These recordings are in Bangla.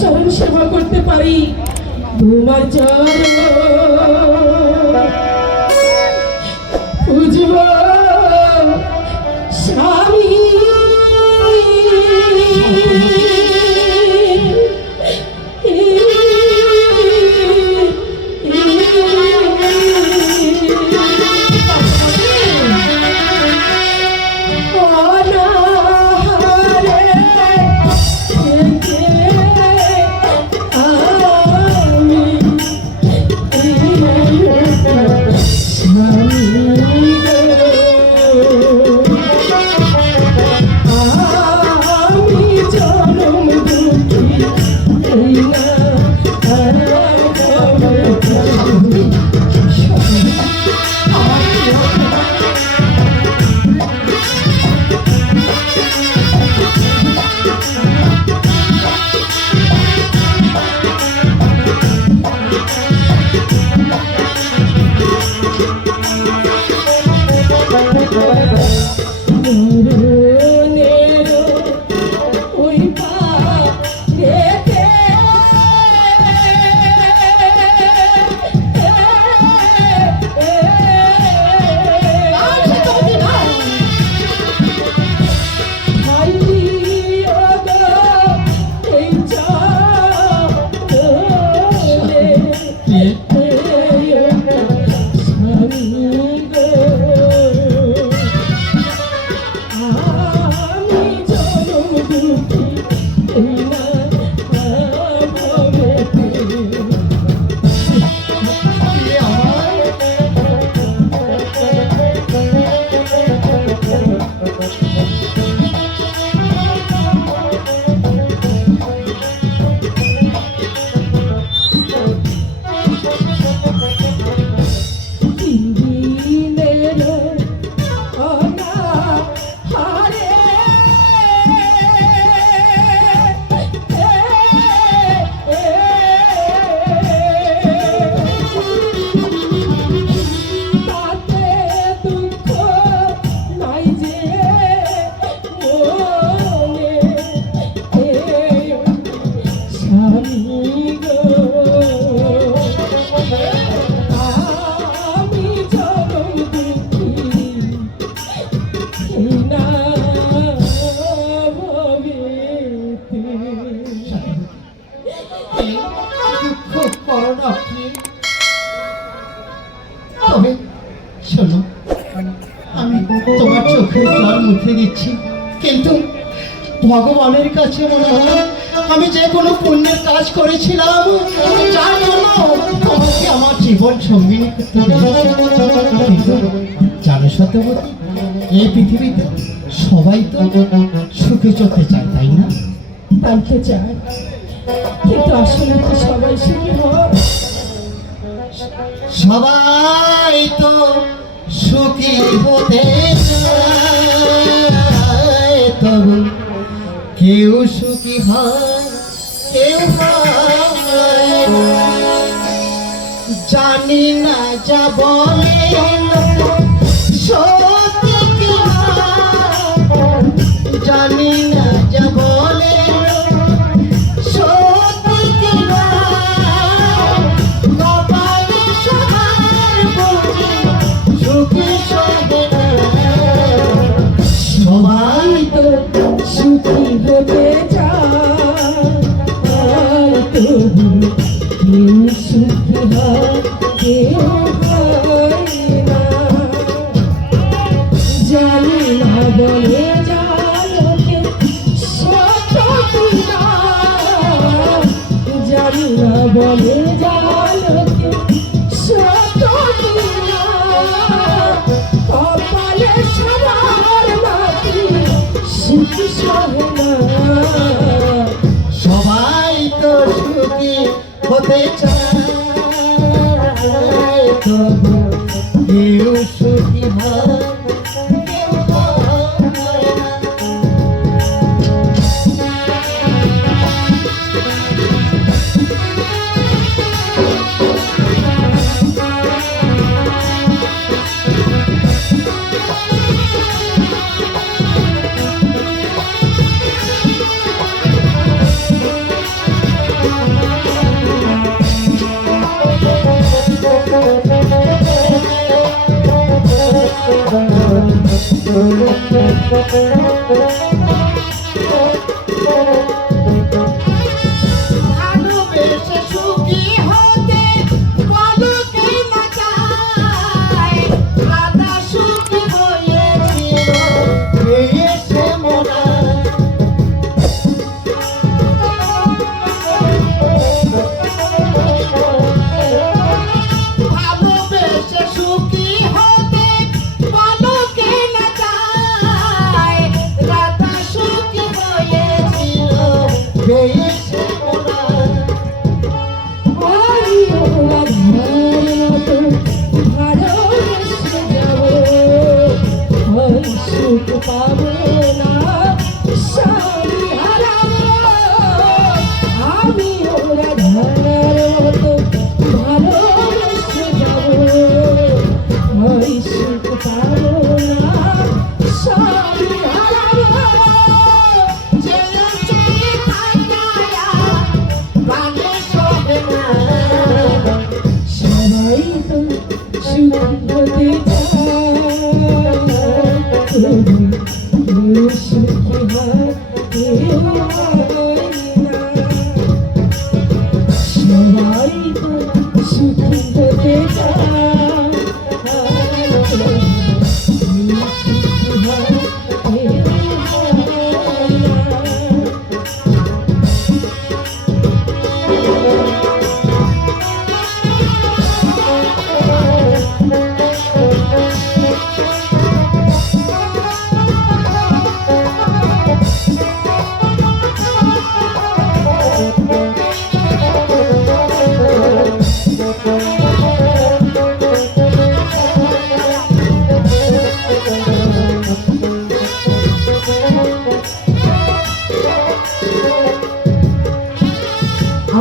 চরণ সেবা করতে পারি। তোমার চরণ পুজব স্বামী। তবে শোনো, আমি তোমার চোখের জল মুছে দিচ্ছি, কিন্তু ভগবানের কাছে মনে হয় আমি যে কোনো পুণ্যের কাজ করেছিলাম, যার জন্য তোমাকে আমার জীবন সঙ্গিনী করতে পেরেছি। জানো সত্যবতী, এই পৃথিবীতে সবাই তো সুখে চলতে চায়, তাই না? জানতে চায়, কিন্তু আসলে তো সবাই সুখী হয়। সবাই তো সুখী হতে চায়, তবু কেউ সুখী হয়, কেউ হয় জানি না, যা বলে সত্যি কি না, জানি না, যা বলে সত্যি কি না, কপালে সবার বুঝি সুখী সবে না। সবাই তো সুখী হতে চায়, তবু কেউ সুখী হয়, কেউ হয় না। জানি না বলে জানকে সত্য কিনা, জানি না বলে জানকে সত্য কিনা, কপালে সবার মাটি সুখী সহে না। সবাই তো সুখী হতে চায়, তবু কেউ সুখী হয়, কেউ হয় না। ভালোবেসে সুখী হতে বলো কে না চায়, রাধা সুখী হয়েছিল পেয়েছে মোরা। ভালোবেসে সুখী হতে বলো কে না চায়, রাধা সুখী হয়েছিল পেয়েছে মোরা। আমি রাধার মতো ভালোবেসে যাবো, ওই সুখ পাবো না স্বামী হারাবো। আমি রাধার মতো ভালোবেসে যাবো, ওই সুখ পাবো না স্বামী হারাবো। চেয়ে চেয়ে থাকায়া প্রাণে শোভে না। সবাই তো সুখ হতে চায়, তবু কেউ সুখী হয় কেউ হয় না। সবাই তো সুখী হতে চায়, তবু কেউ সুখী হয় কেউ হয় না।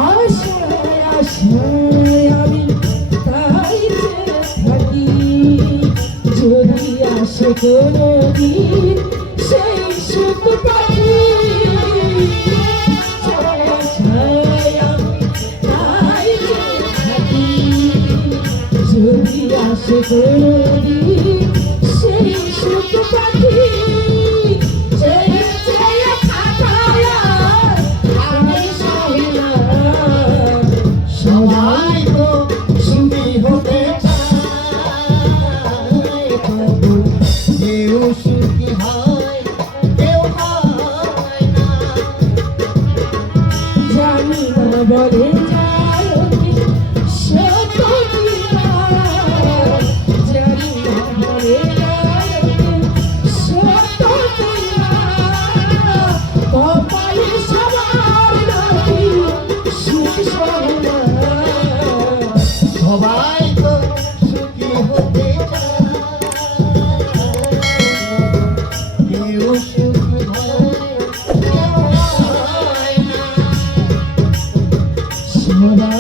আশায় আশায় আমি তাই চেয়ে থাকি, যদি আসে কোনোদিন সেই সুখ পাখি। আশায় আশায় আমি তাই চেয়ে থাকি, যদি আসে কোনোদিন সেই সুখ পাখি। চেয়ে চেয়ে থাকায় আমি সহি না। সবাই তো সুখী হতে চায়, তবু কেউ সুখী হয় কেউ হয় না। জানি না বলে যায় কি সত্য কিনা, জানি না বলে যায় কি সত্য কিনা। কপালে সবার নাকি সুখ সহনা। সবাই তো সুখী হতে চায়, কেউ সুখী হয় কেউ হয় না। সবাই